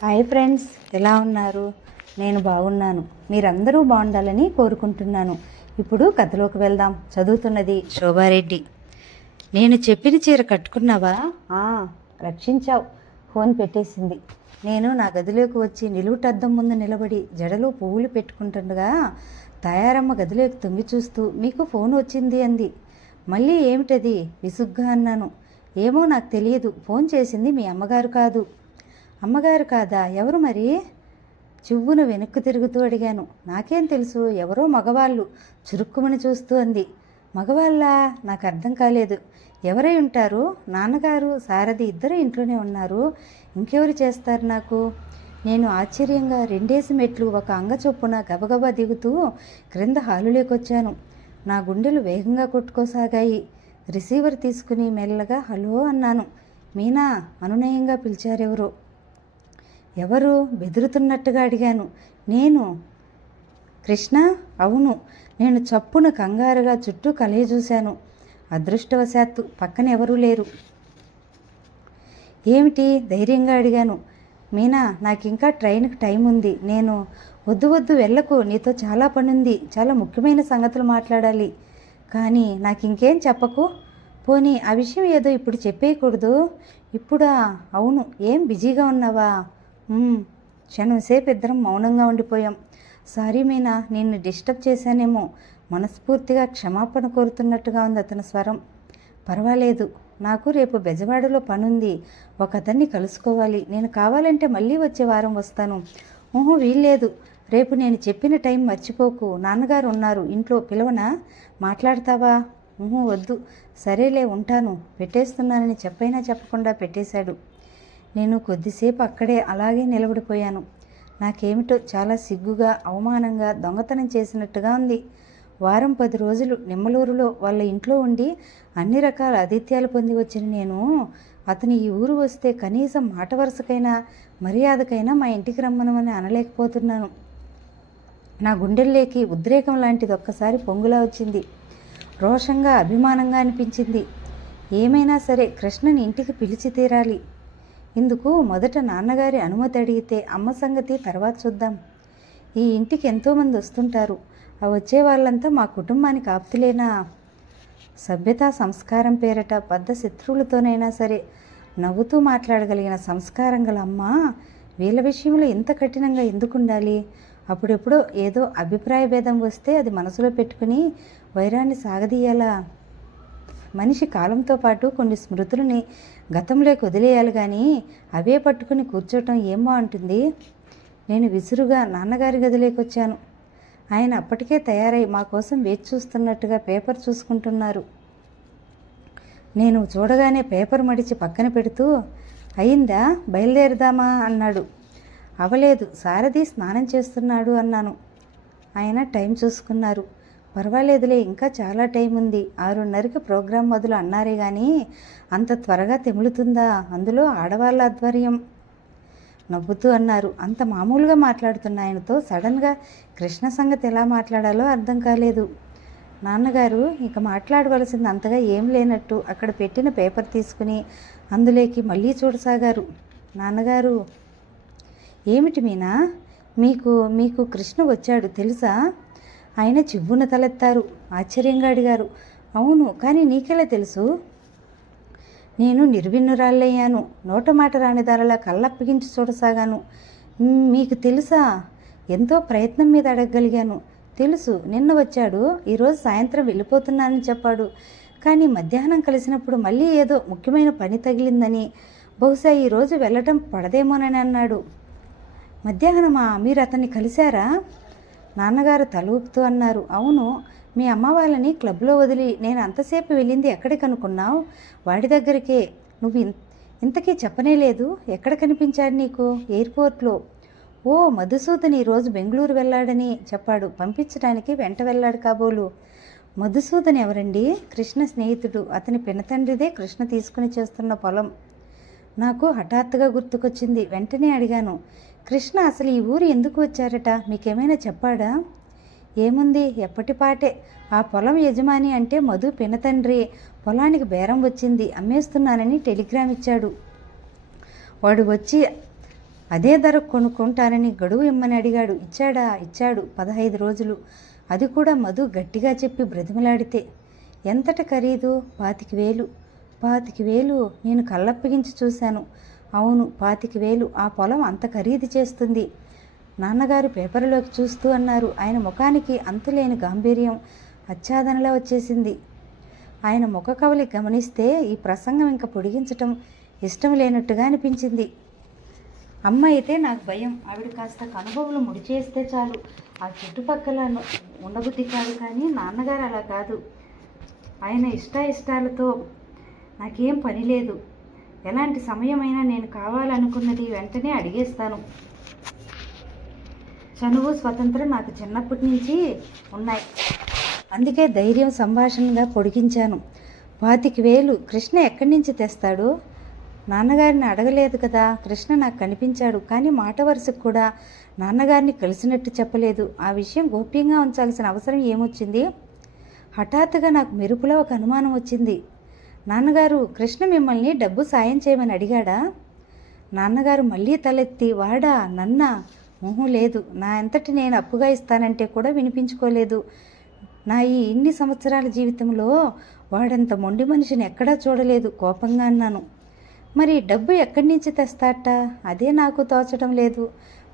Hi friends, ఎలా ఉన్నారు? నేను బాగున్నాను. మీరందరూ బాగుండాలని కోరుకుంటున్నాను. ఇప్పుడు కథలోకి వెళ్దాం. చదువుతున్నది శోభారెడ్డి. నేను చెప్పిన చీర కట్టుకున్నావా? రక్షించావు. ఫోన్ పెట్టేసింది. నేను నా గదిలోకి వచ్చి నిలువుటద్దం ముందు నిలబడి జడలో పువ్వులు పెట్టుకుంటుండగా తాయారమ్మ గదిలోకి తొంగి చూస్తూ మీకు ఫోన్ వచ్చింది అంది. మళ్ళీ ఏమిటది? విసుగ్గా అన్నాను. ఏమో నాకు తెలియదు. ఫోన్ చేసింది మీ అమ్మగారు కాదు. అమ్మగారు కాదా? ఎవరు మరి? చివ్వును వెనక్కు తిరుగుతూ అడిగాను. నాకేం తెలుసు, ఎవరో మగవాళ్ళు చురుక్కుమని చూస్తూ అంది. మగవాళ్ళా? నాకు అర్థం కాలేదు. ఎవరై ఉంటారు? నాన్నగారు, సారథి ఇద్దరు ఇంట్లోనే ఉన్నారు. ఇంకెవరు చేస్తారు నాకు? నేను ఆశ్చర్యంగా 2 మెట్లు ఒక అంగ చొప్పున గబగబా దిగుతూ క్రింద హాలులోకొచ్చాను. నా గుండెలు వేగంగా కొట్టుకోసాగాయి. రిసీవర్ తీసుకుని మెల్లగా హలో అన్నాను. మీనా, అనునయంగా పిలిచారెవరో. ఎవరు? బెదురుతున్నట్టుగా అడిగాను. నేను. కృష్ణ? అవును. నేను చప్పున కంగారుగా చుట్టూ కలయి చూశాను. అదృష్టవశాత్తు పక్కన ఎవరూ లేరు. ఏమిటి? ధైర్యంగా అడిగాను. మీనా, నాకింకా ట్రైన్కి టైం ఉంది. నేను వద్దు వెళ్ళకు, నీతో చాలా పనుంది. చాలా ముఖ్యమైన సంగతులు మాట్లాడాలి. కానీ నాకింకేం చెప్పకు. పోనీ ఆ విషయం ఏదో ఇప్పుడు చెప్పేయకూడదు. ఇప్పుడా? అవును. ఏం బిజీగా ఉన్నావా? క్షణంసేపు ఇద్దరం మౌనంగా ఉండిపోయాం. సారీ మీనా, నిన్ను డిస్టర్బ్ చేశానేమో. మనస్ఫూర్తిగా క్షమాపణ కోరుతున్నట్టుగా ఉంది అతని స్వరం. పర్వాలేదు, నాకు రేపు బెజవాడలో పనుంది. ఒక అతన్ని కలుసుకోవాలి. నేను కావాలంటే మళ్ళీ వచ్చే వారం వస్తాను. వీల్లేదు. రేపు నేను చెప్పిన టైం మర్చిపోకు. నాన్నగారు ఉన్నారు ఇంట్లో, పిలవనా? మాట్లాడతావా? వద్దు. సరేలే, ఉంటాను. పెట్టేస్తున్నానని చెప్పైనా చెప్పకుండా పెట్టేశాడు. నేను కొద్దిసేపు అక్కడే అలాగే నిలబడిపోయాను. నాకేమిటో చాలా సిగ్గుగా, అవమానంగా, దొంగతనం చేసినట్టుగా ఉంది. వారం 10 రోజులు నిమ్మలూరులో వాళ్ళ ఇంట్లో ఉండి అన్ని రకాల ఆతిథ్యాలు పొంది వచ్చిన నేను అతను ఈ ఊరు వస్తే కనీసం మాట వరుసకైనా మర్యాదకైనా మా ఇంటికి రమ్మనమని అనలేకపోతున్నాను. నా గుండెల్లోకి ఉద్రేకం లాంటిది ఒక్కసారి పొంగులా వచ్చింది. రోషంగా, అభిమానంగా అనిపించింది. ఏమైనా సరే కృష్ణని ఇంటికి పిలిచి తీరాలి. ఇందుకు మొదట నాన్నగారి అనుమతి అడిగితే అమ్మ సంగతి తర్వాత చూద్దాం. ఈ ఇంటికి ఎంతోమంది వస్తుంటారు. ఆ వచ్చే వాళ్ళంతా మా కుటుంబానికి ఆప్తులేనా? సభ్యత, సంస్కారం పేరట బద్ధ శత్రువులతోనైనా సరే నవ్వుతూ మాట్లాడగలిగిన సంస్కారం గల అమ్మ వీళ్ళ విషయంలో ఇంత కఠినంగా ఎందుకుండాలి? అప్పుడెప్పుడో ఏదో అభిప్రాయ భేదం వస్తే అది మనసులో పెట్టుకుని వైరాన్ని సాగదీయాలా? మనిషి కాలంతో పాటు కొన్ని స్మృతులని గతంలోకి వదిలేయాలి, కానీ అవే పట్టుకుని కూర్చోటం ఏమో అంటుంది. నేను విసురుగా నాన్నగారి గదిలోకి వచ్చాను. ఆయన అప్పటికే తయారై మా కోసం వేచి చూస్తున్నట్టుగా పేపర్ చూసుకుంటున్నారు. నేను చూడగానే పేపర్ మడిచి పక్కన పెడుతూ, అయిందా? బయలుదేరదామా అన్నాడు. అవలేదు, సారథి స్నానం చేస్తున్నాడు అన్నాను. ఆయన టైం చూసుకున్నారు. పర్వాలేదులే, ఇంకా చాలా టైం ఉంది. 6:30కి ప్రోగ్రాం మొదలు అన్నారే కానీ అంత త్వరగా తెములుతుందా? అందులో ఆడవాళ్ళ ఆధ్వర్యం. నవ్వుతూ అన్నారు. అంత మామూలుగా మాట్లాడుతున్న ఆయనతో సడన్గా కృష్ణ సంగతి ఎలా మాట్లాడాలో అర్థం కాలేదు. నాన్నగారు ఇక మాట్లాడవలసింది అంతగా ఏం లేనట్టు అక్కడ పెట్టిన పేపర్ తీసుకుని అందులోకి మళ్ళీ చూడసాగారు. నాన్నగారు. ఏమిటి మీనా? మీకు కృష్ణ వచ్చాడు తెలుసా? ఆయన చివ్వున తలెత్తారు. ఆశ్చర్యంగా అడిగారు. అవును, కానీ నీకెలా తెలుసు? నేను నిర్విన్నురాళ్ళయ్యాను. నోట మాట రాని ధరలా కళ్ళప్పగించి చూడసాగాను. మీకు తెలుసా? ఎంతో ప్రయత్నం మీద అడగగలిగాను. తెలుసు, నిన్న వచ్చాడు. ఈరోజు సాయంత్రం వెళ్ళిపోతున్నానని చెప్పాడు. కానీ మధ్యాహ్నం కలిసినప్పుడు మళ్ళీ ఏదో ముఖ్యమైన పని తగిలిందని, బహుశా ఈరోజు వెళ్ళటం పడదేమోనని అన్నాడు. మధ్యాహ్నమా? మీరు అతన్ని కలిశారా? నాన్నగారు తల ఊపుతూ అన్నారు. అవును, మీ అమ్మ వాళ్ళని క్లబ్లో వదిలి నేను అంతసేపు వెళ్ళింది ఎక్కడికి అనుకున్నావు? వాడి దగ్గరికే. నువ్వు ఇంతకీ చెప్పనేలేదు. ఎక్కడ కనిపించాడు నీకు? ఎయిర్పోర్ట్లో. ఓ, మధుసూదన్ ఈరోజు బెంగళూరు వెళ్ళాడని చెప్పాడు. పంపించడానికి వెంట వెళ్ళాడు కాబోలు. మధుసూదన్ ఎవరండి? కృష్ణ స్నేహితుడు. అతని పినతండ్రిదే కృష్ణ తీసుకుని చేస్తున్న పొలం. నాకు హఠాత్తుగా గుర్తుకొచ్చింది. వెంటనే అడిగాను, కృష్ణ అసలు ఈ ఊరు ఎందుకు వచ్చారట? మీకేమైనా చెప్పాడా? ఏముంది, ఎప్పటిపాటే ఆ పొలం యజమాని అంటే మధు పినతండ్రి. పొలానికి బేరం వచ్చింది, అమ్మేస్తున్నానని టెలిగ్రామ్ ఇచ్చాడు. వాడు వచ్చి అదే ధరకు కొనుక్కుంటానని గడువు ఇమ్మని అడిగాడు. ఇచ్చాడు 15 రోజులు. అది కూడా మధు గట్టిగా చెప్పి బ్రతిమలాడితే. ఎంతట ఖరీదు? 25,000. 25,000 నేను కళ్ళప్పగించి చూశాను. అవును 25,000. ఆ పొలం అంత ఖరీదు చేస్తుంది. నాన్నగారు పేపర్లోకి చూస్తూ అన్నారు. ఆయన ముఖానికి అంతులేని గాంభీర్యం ఆచ్ఛాదనలా వచ్చేసింది. ఆయన ముఖ కవలి గమనిస్తే ఈ ప్రసంగం ఇంకా పొడిగించటం ఇష్టం లేనట్టుగా అనిపించింది. అమ్మ అయితే నాకు భయం. ఆవిడ కాస్త కనుబొమ్మలు ముడిచేస్తే చాలు ఆ చుట్టుపక్కల ఉండబుద్ధి కాదు. కానీ నాన్నగారు అలా కాదు. ఆయన ఇష్టాలతో నాకేం పని లేదు. ఎలాంటి సమయమైనా నేను కావాలనుకున్నది వెంటనే అడిగేస్తాను. చనువు స్వతంత్రం నాకు చిన్నప్పటి నుంచి ఉన్నాయి. అందుకే ధైర్యం సంభాషణగా పొడిగించాను. 25,000 కృష్ణ ఎక్కడి నుంచి తెస్తాడు? నాన్నగారిని అడగలేదు కదా. కృష్ణ నాకు కనిపించాడు, కానీ మాట వరుసకు కూడా నాన్నగారిని కలిసినట్టు చెప్పలేదు. ఆ విషయం గోప్యంగా ఉంచాల్సిన అవసరం ఏమొచ్చింది? హఠాత్తుగా నాకు మెరుపులో ఒక అనుమానం వచ్చింది. నాన్నగారు కృష్ణ మిమ్మల్ని డబ్బు సాయం చేయమని అడిగాడా? నాన్నగారు మళ్ళీ తలెత్తి వాడా నన్నా? లేదు, నా అంతటి నేను అప్పుగా ఇస్తానంటే కూడా వినిపించుకోలేదు. నా ఈ ఇన్ని సంవత్సరాల జీవితంలో వాడంత మొండి మనిషిని ఎక్కడా చూడలేదు. కోపంగా అన్నాను. మరి డబ్బు ఎక్కడి నుంచి తెస్తాట? అదే నాకు తోచడం లేదు.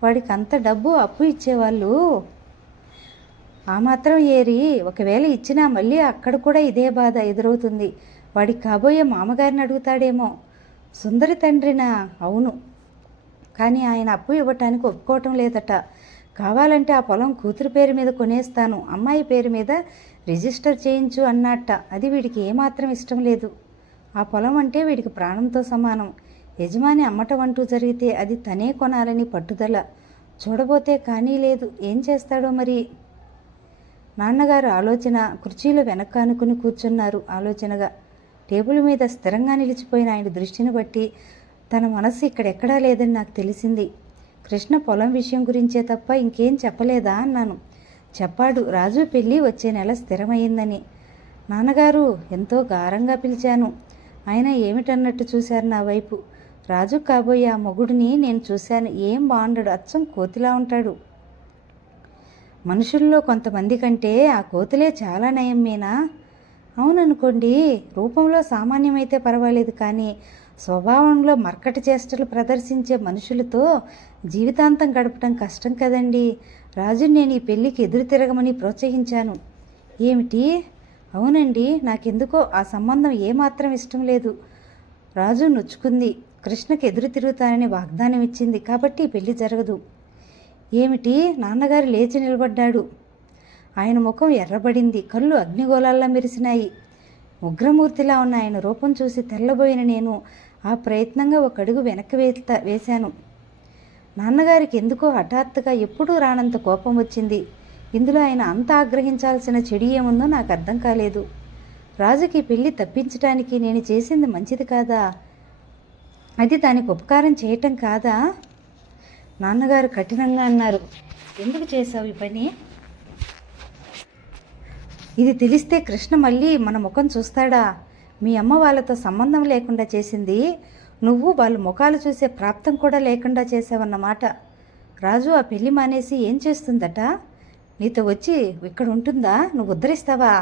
వాడికి అంత డబ్బు అప్పు ఇచ్చేవాళ్ళు ఆ మాత్రం ఏరి ఒకవేళ ఇచ్చినా మళ్ళీ అక్కడ కూడా ఇదే బాధ ఎదురవుతుంది. వాడికి కాబోయే మామగారిని అడుగుతాడేమో. సుందరి తండ్రినా? అవును, కానీ ఆయన అప్పు ఇవ్వటానికి ఒప్పుకోవటం లేదట. కావాలంటే ఆ పొలం కూతురు పేరు మీద కొనేస్తాను, అమ్మాయి పేరు మీద రిజిస్టర్ చేయించు అన్నట్ట. అది వీడికి ఏమాత్రం ఇష్టం లేదు. ఆ పొలం అంటే వీడికి ప్రాణంతో సమానం. యజమాని అమ్మటం అంటూ జరిగితే అది తనే కొనాలని పట్టుదల. చూడబోతే కానీ లేదు. ఏం చేస్తాడో మరి. నాన్నగారు ఆలోచన. కుర్చీలో వెనక్కి అనుకుని కూర్చున్నారు ఆలోచనగా. టేబుల్ మీద స్థిరంగా నిలిచిపోయిన ఆయన దృష్టిని బట్టి తన మనస్సు ఇక్కడెక్కడా లేదని నాకు తెలిసింది. కృష్ణ పొలం విషయం గురించే తప్ప ఇంకేం చెప్పలేదా అన్నాను. చెప్పాడు, రాజు పెళ్ళి వచ్చే నెల స్థిరమైందని. నాన్నగారు ఎంతో గారంగా పిలిచాను. ఆయన ఏమిటన్నట్టు చూశారు నా వైపు. రాజు కాబోయే ఆ మొగుడిని నేను చూశాను. ఏం బాగుండడు, అచ్చం కోతిలా ఉంటాడు. మనుషుల్లో కొంతమంది కంటే ఆ కోతులే చాలా నయం మీనా. అవుననుకోండి, రూపంలో సామాన్యమైతే పర్వాలేదు, కానీ స్వభావంలో మర్కటి చేష్టలు ప్రదర్శించే మనుషులతో జీవితాంతం గడపటం కష్టం కదండి. రాజుని నేను ఈ పెళ్ళికి ఎదురు తిరగమని ప్రోత్సహించాను. ఏమిటి? అవునండి, నాకెందుకో ఆ సంబంధం ఏమాత్రం ఇష్టం లేదు. రాజు నొచ్చుకుంది. కృష్ణకి ఎదురు తిరుగుతానని వాగ్దానం ఇచ్చింది కాబట్టి పెళ్లి జరగదు. ఏమిటి? నాన్నగారు లేచి నిలబడ్డాడు. ఆయన ముఖం ఎర్రబడింది. కళ్ళు అగ్నిగోళాల్లా మెరిసినాయి. ఉగ్రమూర్తిలా ఉన్న ఆయన రూపం చూసి తెల్లబోయిన నేను ఆ ప్రయత్నంగా ఒక అడుగు వెనక్కి వేశాను. నాన్నగారికి ఎందుకో హఠాత్తుగా ఎప్పుడూ రానంత కోపం వచ్చింది. ఇందులో ఆయన అంత ఆగ్రహించాల్సిన చెడు ఏముందో నాకు అర్థం కాలేదు. రాజుకి పెళ్లి తప్పించడానికి నేను చేసింది మంచిది కాదా? అది దానికి ఉపకారం చేయటం కాదా? నాన్నగారు కఠినంగా అన్నారు. ఎందుకు చేశావు ఈ పని? ఇది తెలిస్తే కృష్ణ మళ్ళీ మన ముఖం చూస్తాడా? మీ అమ్మ వాళ్ళతో సంబంధం లేకుండా చేసింది నువ్వు, వాళ్ళ ముఖాలు చూసే ప్రాప్తం కూడా లేకుండా చేసావన్నమాట. రాజు ఆ పెళ్లి మానేసి ఏం చేస్తుందట? నీతో వచ్చి ఇక్కడ ఉంటుందా? నువ్వు ఉద్ధరిస్తావా?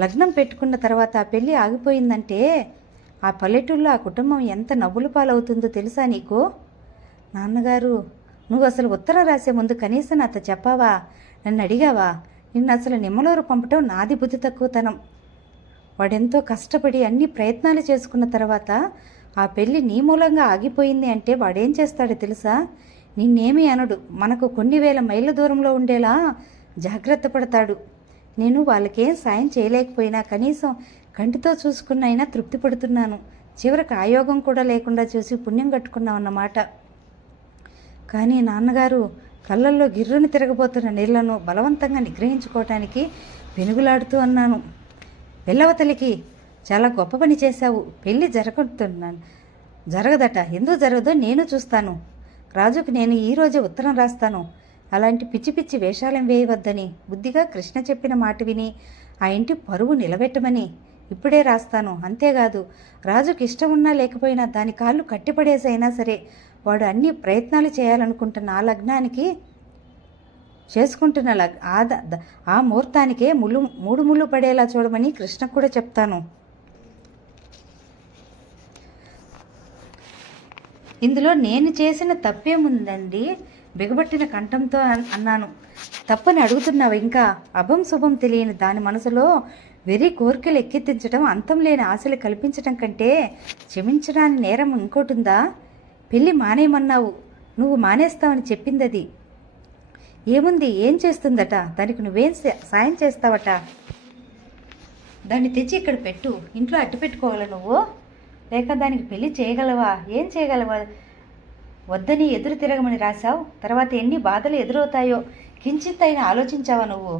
లగ్నం పెట్టుకున్న తర్వాత ఆ పెళ్ళి ఆగిపోయిందంటే ఆ పల్లెటూళ్ళలో ఆ కుటుంబం ఎంత నవ్వుల పాలవుతుందో తెలుసా నీకు? నాన్నగారు, నువ్వు అసలు ఉత్తరం రాసే ముందు కనీసం నాతో చెప్పావా? నన్ను అడిగావా? నిన్ను అసలు నిమ్మలూరు పంపటం నాది బుద్ధి తక్కువతనం. వాడెంతో కష్టపడి అన్ని ప్రయత్నాలు చేసుకున్న తర్వాత ఆ పెళ్ళి నీ మూలంగా ఆగిపోయింది అంటే వాడేం చేస్తాడో తెలుసా? నిన్నేమీ అనడు. మనకు కొన్ని వేల మైళ్ళ దూరంలో ఉండేలా జాగ్రత్త పడతాడు. నేను వాళ్ళకేం సాయం చేయలేకపోయినా కనీసం కంటితో చూసుకున్నైనా తృప్తి పడుతున్నాను. చివరికి ఆయోగం కూడా లేకుండా చూసి పుణ్యం కట్టుకున్నామన్నమాట. కానీ నాన్నగారు, కళ్ళల్లో గిర్రును తిరగబోతున్న నీళ్లను బలవంతంగా నిగ్రహించుకోవటానికి వెనుగులాడుతూ అన్నాను. వెళ్ళవతలికి, చాలా గొప్ప పని చేశావు. పెళ్ళి జరగదట. ఎందుకు జరగదో నేను చూస్తాను. రాజుకు నేను ఈరోజే ఉత్తరం రాస్తాను. అలాంటి పిచ్చి పిచ్చి వేషాలం వేయవద్దని బుద్ధిగా కృష్ణ చెప్పిన మాట విని ఆ ఇంటి పరువు నిలబెట్టమని ఇప్పుడే రాస్తాను. అంతేకాదు, రాజుకి ఇష్టం ఉన్నా లేకపోయినా దాని కాళ్ళు కట్టిపడేసైనా సరే వాడు అన్ని ప్రయత్నాలు చేయాలనుకుంటున్న ఆ లగ్నానికి చేసుకుంటున్న ఆ ముహూర్తానికే మూడు ముళ్ళు పడేలా చూడమని కృష్ణకు కూడా చెప్తాను. ఇందులో నేను చేసిన తప్పేముందండి? బిగబట్టిన కంఠంతో అన్నాను. తప్పని అడుగుతున్నావు ఇంకా? అభం శుభం తెలియని దాని మనసులో వెర్రి కోరికలు ఎక్కెత్తించడం, అంతం లేని ఆశలు కల్పించడం కంటే క్షమించడానికి నేరం ఇంకోటిందా? పెళ్ళి మానేయమన్నావు, నువ్వు మానేస్తావని చెప్పింది అది. ఏముంది, ఏం చేస్తుందట? దానికి నువ్వేం సాయం చేస్తావట? దాన్ని తెచ్చి ఇక్కడ పెట్టు. ఇంట్లో అట్టు పెట్టుకోగల నువ్వు? లేక దానికి పెళ్లి చేయగలవా? ఏం చేయగలవా? వద్దని ఎదురు తిరగమని రాశావు. తర్వాత ఎన్ని బాధలు ఎదురవుతాయో కించిత్ అయినా ఆలోచించావా నువ్వు?